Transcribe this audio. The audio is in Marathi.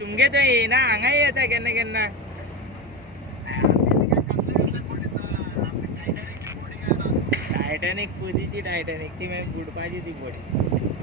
तुमगे तो येना हांगा येता केन्ना केन्ना टायटॅनिक पुदीची टायटॅनिक ती मागीर बुडपाची ती बोट